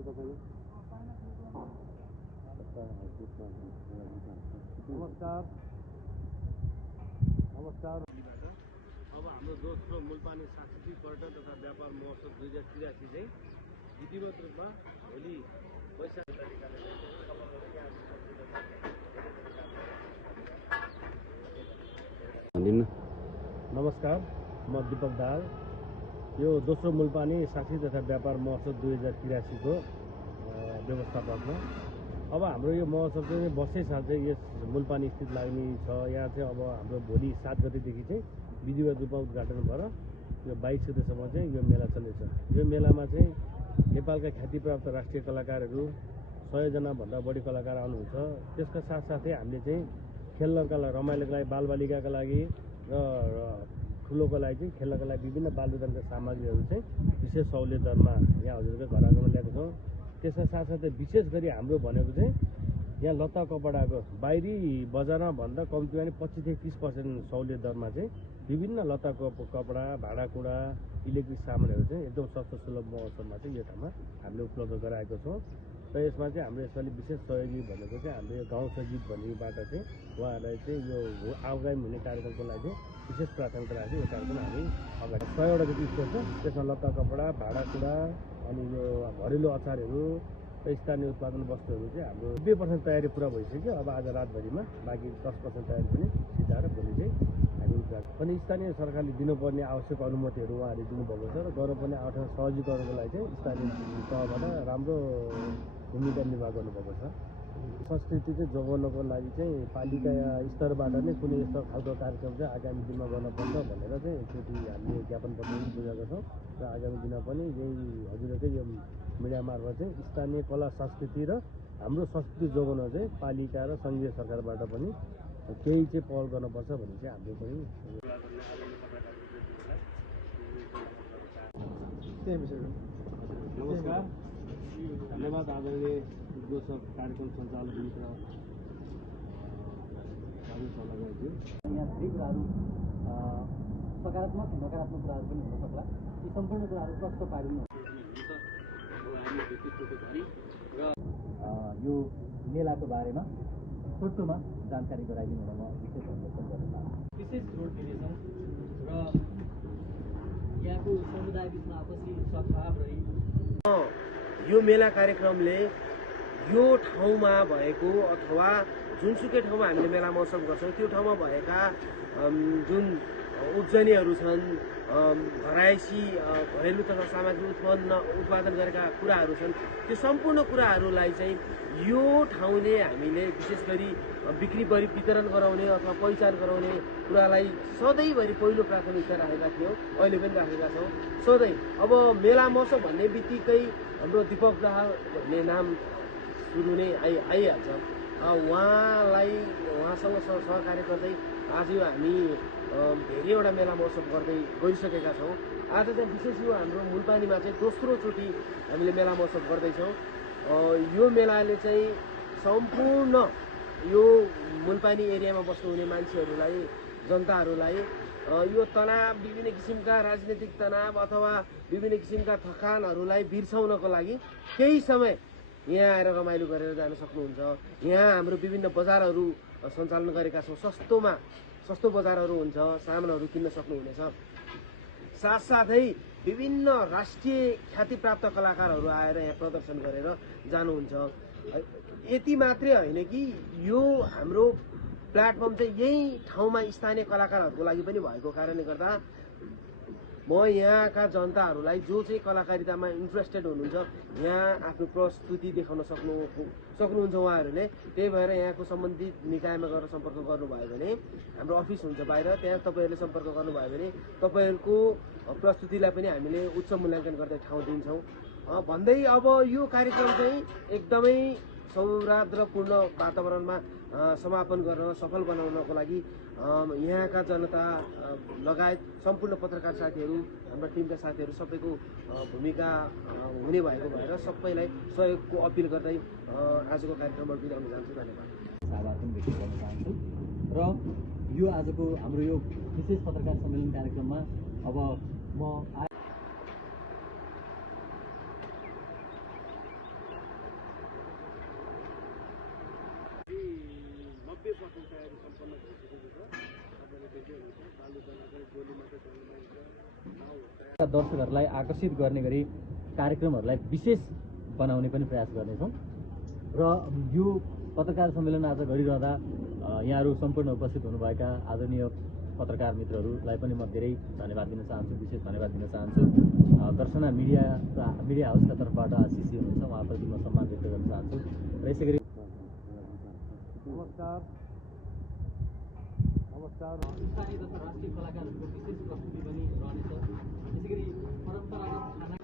गर्नु तपाईले? नमस्कार नमस्कार। अब हाम्रो दोस्रो मूलपानी सांस्कृतिक पर्यटन तथा व्यापार महोत्सव 2083 चाहिँ विधिवत रूपमा भोलि वैशाख नमस्कार, म दीपक दाहाल। यो दोस्रो मूलपानी सांस्कृतिक तथा व्यापार महोत्सव 2083 को व्यवस्थापक हो। अब हाम्रो यो महोत्सव चाहिँ वर्षै साल चाहिँ यस मूलपानी स्थित लाग्ने छ। यहाँ चाहिँ अब हाम्रो भोलि 7 गतेदेखि चाहिँ विधिवत रूपमा उद्घाटन भएर यो 22 गतेसम्म चाहिँ यो मेला चल्नेछ। यो मेलामा चाहिँ नेपालका ख्यातिप्राप्त राष्ट्रिय कलाकारहरू 100 जना भन्दा बढी कलाकार आउनुहुन्छ। त्यसका साथसाथै हामीले चाहिँ खेल्नका लागि, रमाइलोका लागि, बालबालिकाका लागि र ठुलोको लागि चाहिँ खेल्नका लागि विभिन्न बालविधानका सामग्रीहरू चाहिँ विशेष सहुलियत दरमा यहाँ हजुरको घर आगमन ल्याएको छौँ। त्यसका साथसाथै विशेष गरी हाम्रो भनेको चाहिँ यहाँ लत्ता कपडाको बाहिरी बजारमा भन्दा कम्तीमा पनि 25 देखि 30% सहुलियत दरमा चाहिँ विभिन्न लत्ताको कपडा, भाँडाकुँडा, इलेक्ट्रिक सामानहरू चाहिँ एकदम सस्तो सुलभ महोत्सवमा चाहिँ यो ठाउँमा हामीले उपलब्ध गराएको छौँ। र यसमा चाहिँ हाम्रो यसपालि विशेष सहयोगी भनेको चाहिँ हाम्रो यो गाउँ सजित भन्नेबाट चाहिँ उहाँहरूलाई चाहिँ यो आगामी हुने कार्यक्रमको लागि विशेष प्राथमिकता राखेर यो कार्यक्रम हामी अगाडि 100 वटा जति स्टोर छ। त्यसमा लत्ता कपडा, भाँडाकुँडा अनि यो घरेलु अचारहरू र स्थानीय उत्पादन वस्तुहरू चाहिँ हाम्रो 90% तयारी पुरा भइसक्यो। अब आज रातभरिमा बाँकी 10% तयारी पनि सिधाएर भोलि चाहिँ हामी अनि स्थानीय सरकारले दिनुपर्ने आवश्यक अनुमतिहरू उहाँहरूले दिनुभएको छ र गर्नुपर्ने आर्थिक सहजीकरणको लागि चाहिँ स्थानीय तहबाट राम्रो भूमिका निर्वाह गर्नुभएको छ। संस्कृति चाहिँ जोगाउनको लागि चाहिँ पालिका स्तरबाट नै कुनै यस्तो खालको कार्यक्रम चाहिँ आगामी दिनमा गर्नुपर्छ भनेर चाहिँ एकचोटि हामीले ज्ञापन पत्र पनि बुझाएको छौँ र आगामी दिनमा पनि यही हजुरकै यो मिडिया मार्फत चाहिँ स्थानीय कला संस्कृति र हाम्रो संस्कृति जोगाउन चाहिँ पालिका र सङ्घीय सरकारबाट पनि केही चाहिँ पहल गर्नुपर्छ भन्ने चाहिँ हामीले पनि नमस्कार, धन्यवाद आदरणीय उद्घोषक कार्यक्रम सञ्चालक मित्र सल्लाहज्यू। यहाँ धेरै कुराहरू सकारात्मक नकारात्मक कुराहरू पनि हुन सक्ला। यी सम्पूर्ण कुराहरू प्रष्ट पारिनु र यो मेलाको बारेमा छोटोमा जानकारी गराइदिनु हुन म विशेष अनुरोध गर्न चाहन्छु। विशेष जोड दिनेछौँ र यहाँको समुदाय बिचमा आपसी सद्भाव रही यो मेला कार्यक्रमले यो ठाउँमा भएको अथवा जुनसुकै ठाउँमा हामीले मेला महोत्सव गर्छौँ त्यो ठाउँमा भएका जुन उब्जनीहरू छन्, घरायसी घरेलु तथा सामग्री उत्पादन गरेका कुराहरू छन्, त्यो सम्पूर्ण कुराहरूलाई चाहिँ यो ठाउँले हामीले विशेष गरी बिक्री गरी वितरण गराउने अथवा पहिचान गराउने कुरालाई सधैँभरि पहिलो प्राथमिकता राखेका थियौँ, अहिले पनि राखेका छौँ। सधैँ अब मेला महोत्सव भन्ने बित्तिकै हाम्रो दीपक दाहाल भन्ने नाम सुरु नै आइहाल्छ। उहाँसँग सहकार्य गर्दै आज यो हामी धेरैवटा मेला महोत्सव गर्दै गइसकेका छौँ। आज चाहिँ विशेष यो हाम्रो मूलपानीमा चाहिँ दोस्रोचोटि हामीले मेला महोत्सव गर्दैछौँ। यो मेलाले चाहिँ सम्पूर्ण यो मूलपानी एरियामा बस्नुहुने मान्छेहरूलाई, जनताहरूलाई यो तनाव, विभिन्न किसिमका राजनीतिक तनाव अथवा विभिन्न किसिमका थकानहरूलाई बिर्साउनको लागि केही समय यहाँ आएर रमाइलो गरेर जान सक्नुहुन्छ। यहाँ हाम्रो विभिन्न बजारहरू सञ्चालन गरेका छौँ। सस्तो बजारहरू हुन्छ, सामानहरू किन्न सक्नुहुनेछ। साथसाथै विभिन्न राष्ट्रिय ख्यातिप्राप्त कलाकारहरू आएर यहाँ प्रदर्शन गरेर जानुहुन्छ। यति मात्रै होइन कि यो हाम्रो प्लेटफर्म चाहिँ यही ठाउँमा स्थानीय कलाकारहरूको लागि पनि भएको कारणले गर्दा म यहाँका जनताहरूलाई जो चाहिँ कलाकारितामा इन्ट्रेस्टेड हुनुहुन्छ यहाँ आफ्नो प्रस्तुति देखाउन सक्नुहुन्छ उहाँहरूले। त्यही भएर यहाँको सम्बन्धित निकायमा गएर सम्पर्क गर्नुभयो भने हाम्रो अफिस हुन्छ बाहिर, त्यहाँ तपाईँहरूले सम्पर्क गर्नुभयो भने तपाईँहरूको प्रस्तुतिलाई पनि हामीले उच्च मूल्याङ्कन गर्दै ठाउँ दिन्छौँ भन्दै अब यो कार्यक्रम चाहिँ एकदमै सौहार्दपूर्ण वातावरणमा समापन गर्न सफल बनाउनको लागि यहाँका जनता लगायत सम्पूर्ण पत्रकार साथीहरू, हाम्रा टिमका साथीहरू सबैको भूमिका हुने भएको भएर सबैलाई सहयोगको अपिल गर्दै आजको कार्यक्रममा बिदा हुन चाहन्छु। धन्यवाद। आभार पनि व्यक्त गर्न चाहन्छु र यो आजको हाम्रो यो विशेष पत्रकार सम्मेलन कार्यक्रममा अब म मार्चको तयारी सम्पन्न भइसकेको छ। तपाईँले देख्नुहुन्छ बालुवालाई गोली मात्रै चल्नु दर्शकहरूलाई आकर्षित गर्ने गरी कार्यक्रमहरूलाई विशेष बनाउने पनि प्रयास गर्नेछौँ र यो पत्रकार सम्मेलन आज गरिरहँदा यहाँहरू सम्पूर्ण उपस्थित हुनुभएका आदरणीय पत्रकार मित्रहरूलाई पनि म धेरै धन्यवाद दिन चाहन्छु, विशेष धन्यवाद दिन चाहन्छु। दर्शना मिडिया हाउसका तर्फबाट आशिष हुनुहुन्छ, उहाँप्रति म सम्मान व्यक्त गर्न चाहन्छु र यसै गरी नमस्कार स्थानीय तथा राष्ट्रिय कलाकारहरूको विशेष प्रस्तुति पनि रहनेछ। यसै गरी परम्परागत खाना